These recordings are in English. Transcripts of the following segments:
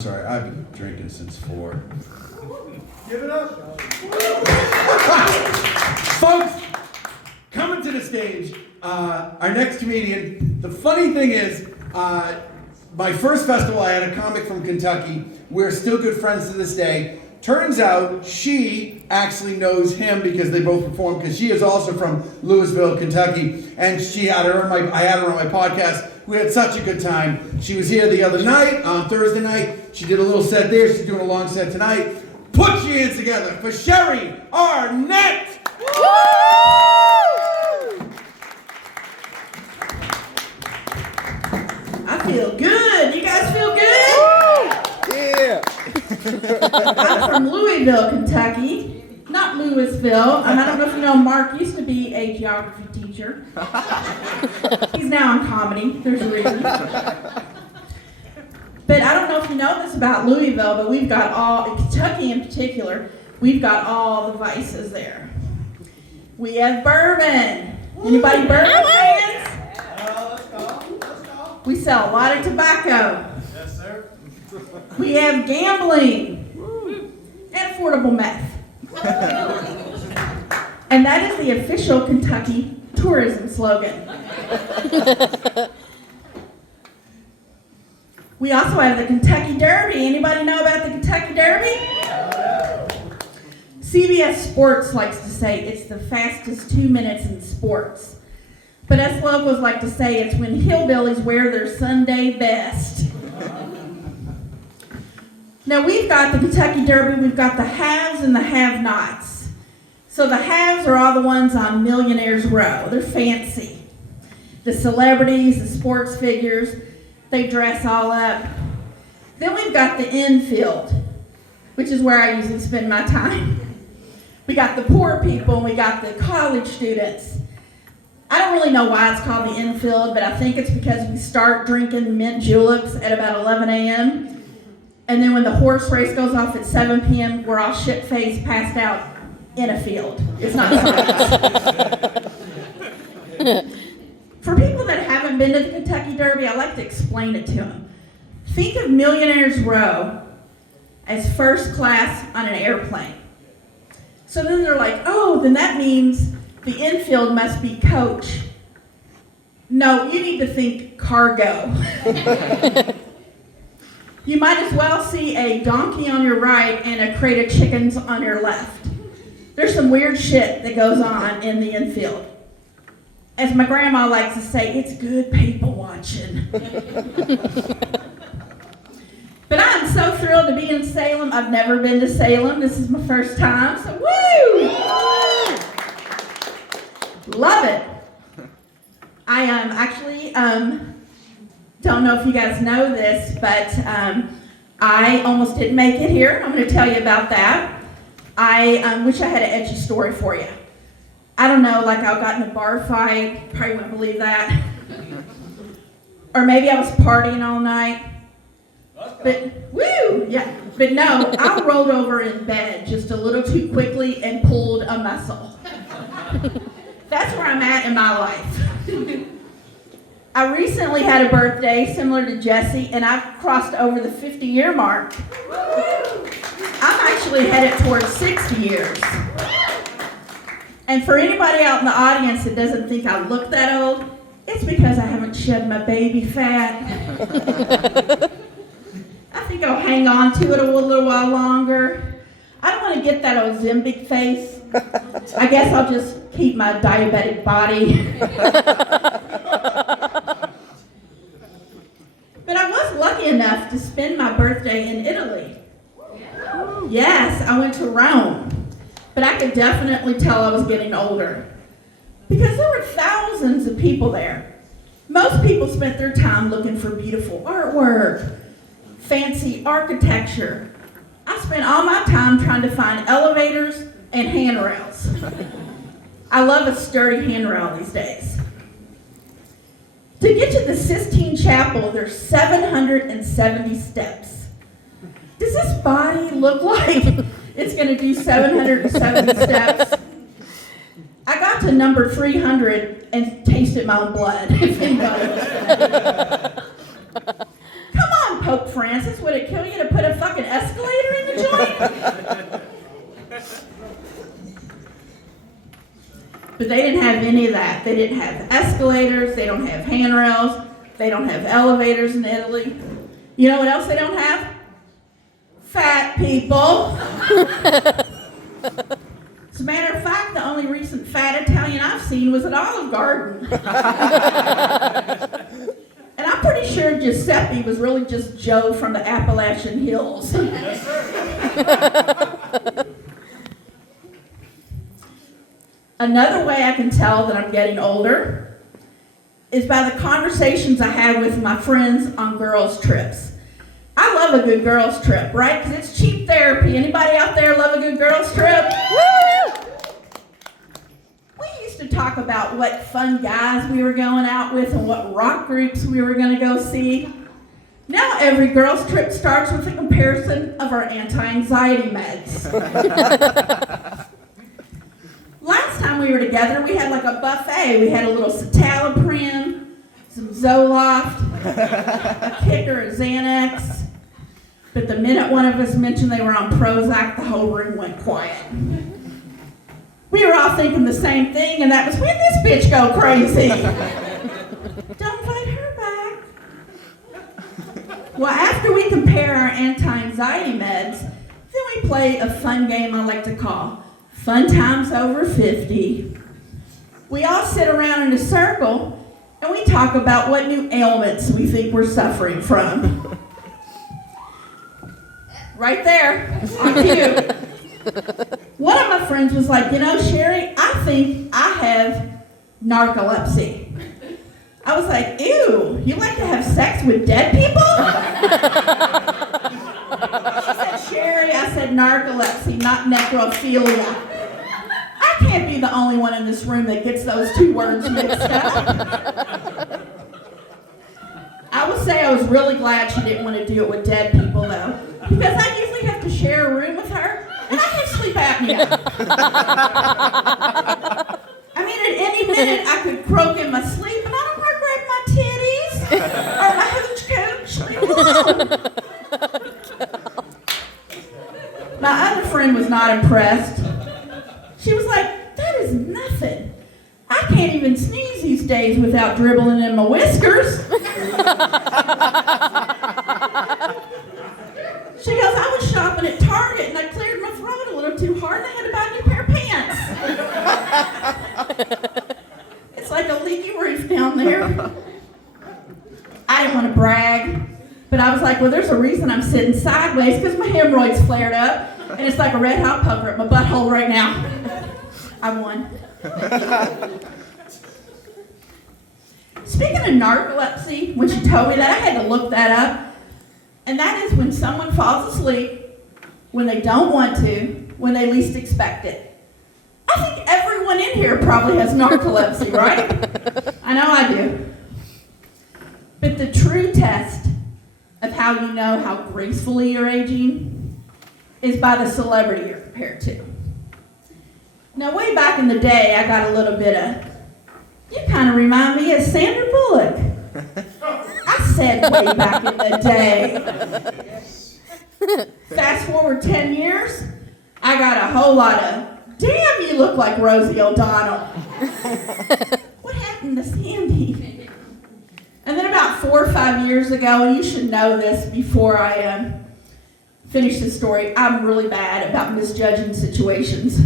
Sorry, I've been drinking since 4. Give it up. Folks, coming to the stage, our next comedian. The funny thing is, my first festival, I had a comic from Kentucky. We're still good friends to this day. Turns out she actually knows him because they both perform, because she is also from Louisville, Kentucky. And I had her on my podcast. We had such a good time. She was here the other night, on Thursday night. She did a little set there. She's doing a long set tonight. Put your hands together for Sherry Arnett! Woo! I feel good. You guys feel good? Yeah. I'm from Louisville, Kentucky. Not Louisville. I don't know if you know, Mark used to be a geography teacher. He's now in comedy. There's a reason. But I don't know if you know this about Louisville, but we've got all, in Kentucky in particular, we've got all the vices there. We have bourbon. Anybody bourbon fans? Let's go. We sell a lot of tobacco. Yes, sir. We have gambling and affordable meth. And that is the official Kentucky tourism slogan. We also have the Kentucky Derby. Anybody know about the Kentucky Derby? CBS Sports likes to say it's the fastest 2 minutes in sports. But us locals like to say it's when hillbillies wear their Sunday best. Now we've got the Kentucky Derby, we've got the haves and the have-nots. So the haves are all the ones on Millionaires Row. They're fancy. The celebrities, the sports figures, they dress all up. Then we've got the infield, which is where I usually spend my time. We got the poor people, and we got the college students. I don't really know why it's called the infield, but I think it's because we start drinking mint juleps at about 11 a.m., and then when the horse race goes off at 7 p.m., we're all shit-faced, passed out in a field. It's not science. For people that haven't been to the Kentucky Derby, I like to explain it to them. Think of Millionaires Row as first class on an airplane. So then they're like, oh, then that means the infield must be coach. No, you need to think cargo. You might as well see a donkey on your right and a crate of chickens on your left. There's some weird shit that goes on in the infield. As my grandma likes to say, it's good people watching. But I'm so thrilled to be in Salem. I've never been to Salem. This is my first time, so woo! Love it. I actually don't know if you guys know this, but I almost didn't make it here. I'm going to tell you about that. I wish I had an edgy story for you. I don't know, like I got in a bar fight. Probably wouldn't believe that. Or maybe I was partying all night. But, woo, yeah. But no, I rolled over in bed just a little too quickly and pulled a muscle. That's where I'm at in my life. I recently had a birthday similar to Jesse, and I've crossed over the 50-year mark. I'm actually headed towards 60 years. And for anybody out in the audience that doesn't think I look that old, it's because I haven't shed my baby fat. I think I'll hang on to it a little while longer. I don't want to get that Ozempic face. I guess I'll just keep my diabetic body. But I was lucky enough to spend my birthday in Italy. Yes, I went to Rome. But I could definitely tell I was getting older. Because there were thousands of people there. Most people spent their time looking for beautiful artwork, fancy architecture. I spent all my time trying to find elevators and handrails. I love a sturdy handrail these days. To get to the Sistine Chapel, there's 770 steps. Does this body look like it's going to do 770 steps? I got to number 300 and tasted my own blood, if anybody was. Come on, Pope Francis, would it kill you to put fucking escalator in the joint? But they didn't have any of that. They didn't have escalators, they don't have handrails, they don't have elevators in Italy. You know what else they don't have? Fat people. As a matter of fact, the only recent fat Italian I've seen was at Olive Garden. And I'm pretty sure Giuseppe was really just Joe from the Appalachian Hills. Yes, sir. Another way I can tell that I'm getting older is by the conversations I have with my friends on girls' trips. I love a good girls' trip, right? Because it's cheap therapy. Anybody out there love a good girls' trip? Woo! We used to talk about what fun guys we were going out with and what rock groups we were going to go see. Now every girls' trip starts with a comparison of our anti-anxiety meds. Last time we were together, we had like a buffet. We had a little citalopram, some Zoloft, a kicker, a Xanax. But the minute one of us mentioned they were on Prozac, the whole room went quiet. We were all thinking the same thing, and that was, when this bitch go crazy? Don't invite her back. Well, after we compare our anti-anxiety meds, then we play a fun game I like to call Fun Times Over 50. We all sit around in a circle, and we talk about what new ailments we think we're suffering from. Right there, on cue. One of my friends was like, you know, Sherry, I think I have narcolepsy. I was like, ew, you like to have sex with dead people? She said, Sherry, I said narcolepsy, not necrophilia. I can't be the only one in this room that gets those two words mixed up. I would say I was really glad she didn't want to do it with dead people, though, because I usually have to share a room with her, and I have sleep apnea. I mean, at any minute, I could croak in my sleep, and I don't want to grab my titties or my hooch cooch. Leave me alone. My other friend was not impressed. She was like, that is nothing. I can't even sneeze these days without dribbling in my whiskers. She goes, I was shopping at Target and I cleared my throat a little too hard and I had to buy a new pair of pants. It's like a leaky roof down there. I didn't want to brag, but I was like, well, there's a reason I'm sitting sideways because my hemorrhoids flared up and it's like a red hot poker at my butthole right now. I won. Speaking of narcolepsy, when she told me that, I had to look that up. And that is when someone falls asleep, when they don't want to, when they least expect it. I think everyone in here probably has narcolepsy, right? I know I do. But the true test of how you know how gracefully you're aging is by the celebrity you're compared to. Now, way back in the day, I got a little bit of, you kind of remind me of Sandra Bullock. I said way back in the day. Fast forward 10 years, I got a whole lot of, damn, you look like Rosie O'Donnell. What happened to Sandy? And then about 4 or 5 years ago, and you should know this before I finish this story, I'm really bad about misjudging situations.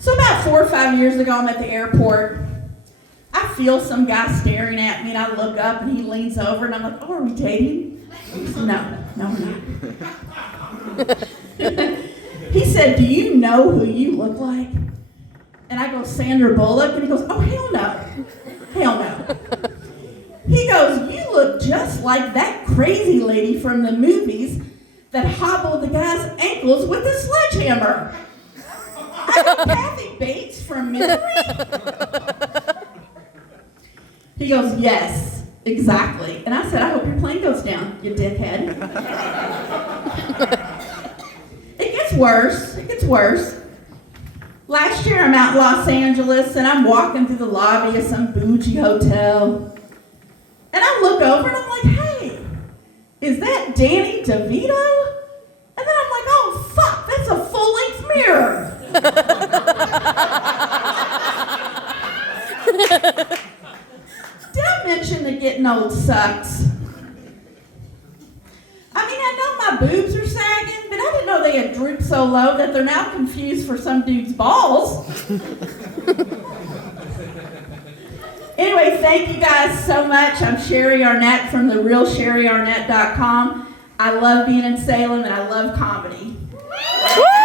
So about 4 or 5 years ago, I'm at the airport. I feel some guy staring at me, and I look up, and he leans over, and I'm like, oh, are we dating? He said, no, we're not. He said, do you know who you look like? And I go, Sandra Bullock? And he goes, oh, hell no. Hell no. He goes, you look just like that crazy lady from the movies that hobbled the guy's ankles with a sledgehammer. I go, Kathy Bates from Misery? He goes, yes, exactly. And I said, I hope your plane goes down, you dickhead. It gets worse. It gets worse. Last year, I'm out in Los Angeles, and I'm walking through the lobby of some bougie hotel. And I look over, and I'm like, hey, is that Danny DeVito? Did I mention that getting old sucks? I mean, I know my boobs are sagging, but I didn't know they had drooped so low that they're now confused for some dude's balls. Anyway, thank you guys so much. I'm Sherry Arnett from therealsherryarnett.com. I love being in Salem and I love comedy. Woo!